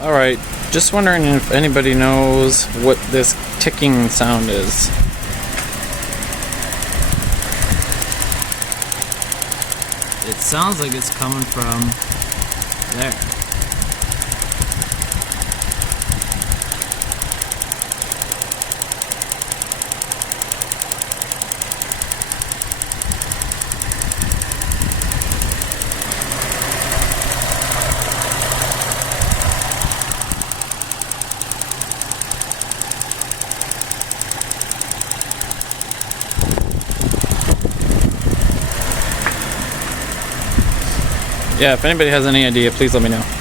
Alright, just wondering if anybody knows what this ticking sound is. It sounds like it's coming from there. Yeah, if anybody has any idea, please let me know.